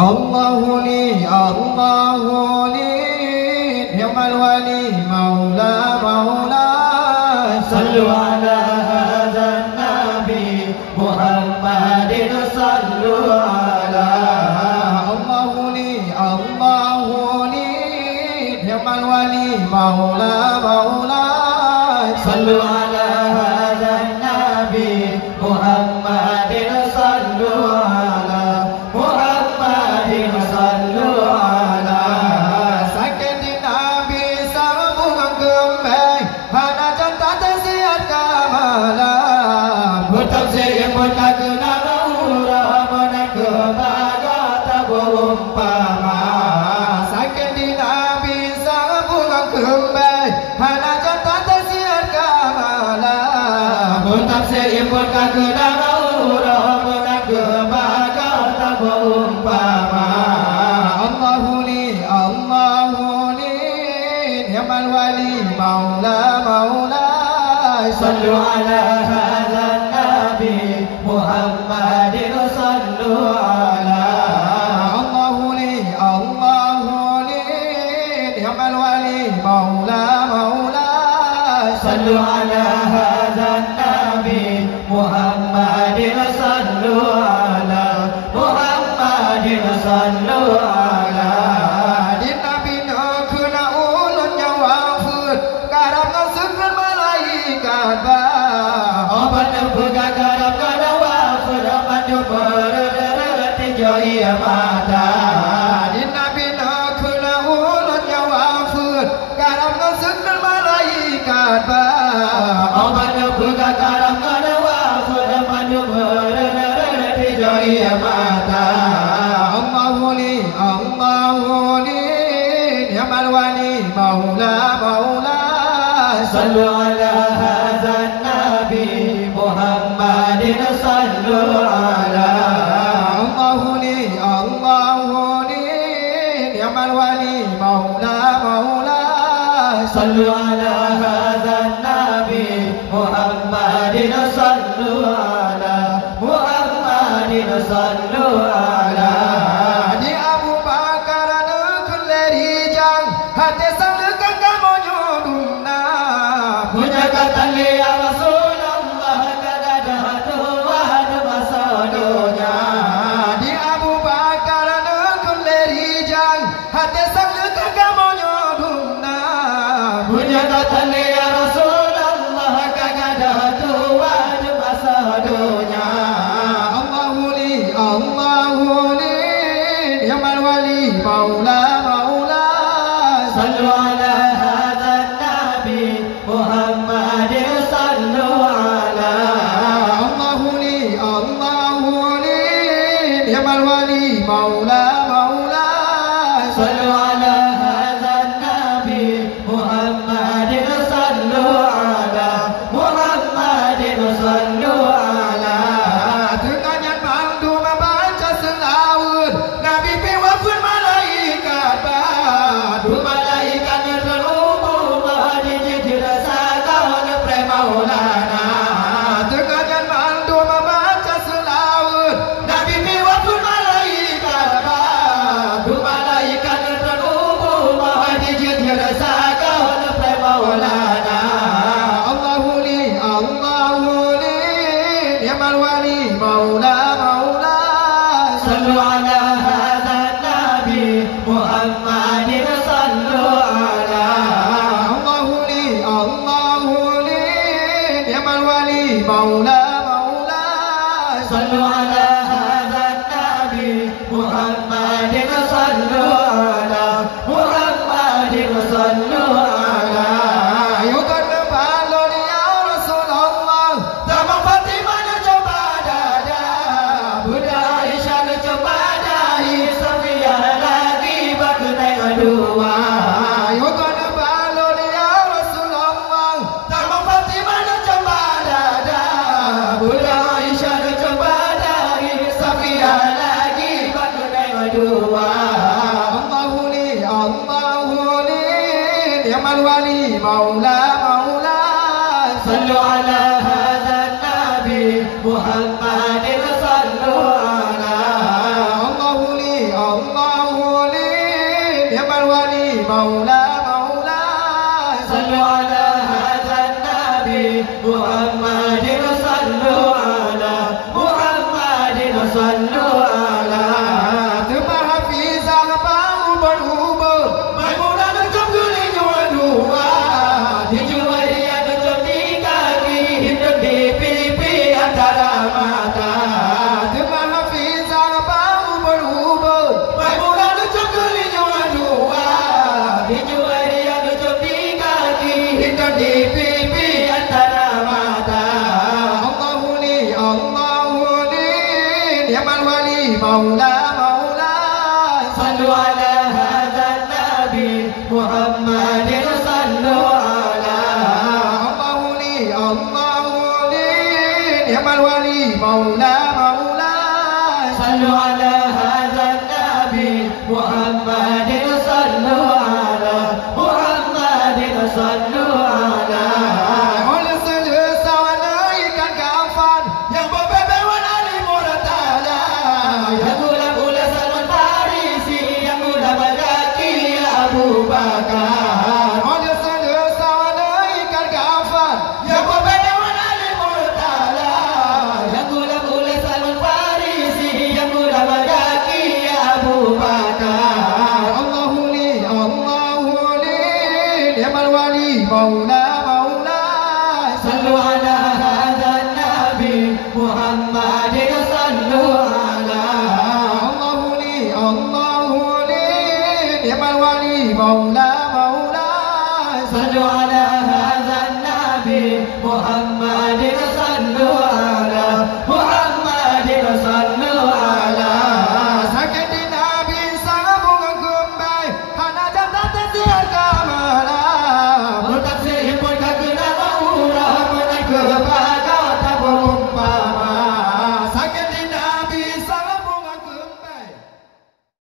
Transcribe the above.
الله لي نعم الولي مولى صلوا على هذا النبي محمد صلوا على الله لي نعم الولي مولى صلوا على هذا النبي محمد صلوا على محمد صلوا على sakit Nabi sambungan kembang hana cinta tersiat kamalam bertafsir berkaguna murah menangkebaga tabumpama sakit Nabi sambungan kembang hana cinta tersiat kamalam bertafsir berkaguna murah menangkebaga tabumpama Allahu li ni'mal wali maula sallu ala hadha nabi Muhammadin sallu ala Allahu li ni'mal wali maula sallu ala hadha nabi Muhammadin sallu ala Muhammadin sallu ala di nabi nak kena ulun nyawa fut karab ngasukkan malaikat ba obat buka karab kada wafut obat berderati joi mata di nabi nak kena ulun nyawa fut karab ngasukkan malaikat ba obat buka karab kada wafut obat berderati joi mata Allahu li ni'mal wali maula sallu ala hadha nabi Muhammadin sallu ala Allahu li ni'mal wali maula sallu ala hadha nabi Muhammadin sallu ala Muhammadin sallu ala di Abu Bakar nekun leri jang hati sanglekan kamu nyuduna punya kata ya Rasulullah kada dahatu wahad masadonya di Abu Bakar nekun leri jang hati sanglekan kamu nyuduna punya kata ya Rasulullah kada dahatu wahad masadonya Allahu li ni'mal wali maula sallu ala hadha nabi Muhammadin sallu ala Allahu li ni'mal wali maula sallu ala hadha nabi Muhammadin sallu ala Muhammadin sallu ala dengannya mandu membaca selawat Nabi pewafun malaikat badu malaikat terhubung mahdi dirasa kawan premaulana dengannya mandu membaca selawat Nabi pewafun malaikat badu malaikat terhubung mahdi dirasa kawan premaulana Allahu li ni'mal wali maula sallu ala hadha nabi Muhammadin sallu ala Allahu li ni'mal wali maula sallu ala hadha nabi Muhammadin sallu ala Muhammadin sallu ala ayo kan balon ya Rasulullah zaman Fatimah coba dada Bunda Aisyah coba dahi Safiyah lagi baknai kedua ayo kan balon ya Rasulullah zaman Fatimah coba dada Bunda Aisyah coba dahi Safiyah lagi baknai kedua Allahu li ni'mal wali maula sallu ala hadha nabi Muhammadin sallu ala Allahu li مولى مولى صلوا على هذا النبي محمد صلوا على محمد صلوا على Terima hafizah berhubung Maimunah macam guling dua-dua Dijual dia tutup di kaki Hidup di pipi antara mata Terima hafizah berhubung Maimunah macam guling dua-dua Dijual dia tutup di kaki Hidup di pipi antara mata Allahu li Ni'mal wali maula maula Sallu ala hadha nabi Muhammadin sallu ala Allahu li Ni'mal wali maula maula Sallu ala hadha nabi Muhammadin sallu ala Muhammadin sallu ala Oleh selesa wanaikan kafan Yang berbebek warna murtala Yang gula-gula Salman Farisi Yang muda berkaki Abu Bakar Oleh selesa wanaikan kafan Yang berbebek warna murtala Yang gula-gula Salman Farisi Yang muda berkaki Abu Bakar Allahu li Ni'mal wali maula maula Sallu ala hadha nabi Muhammadin sallu ala Allahu li Ni'mal wali maula maula Sallu ala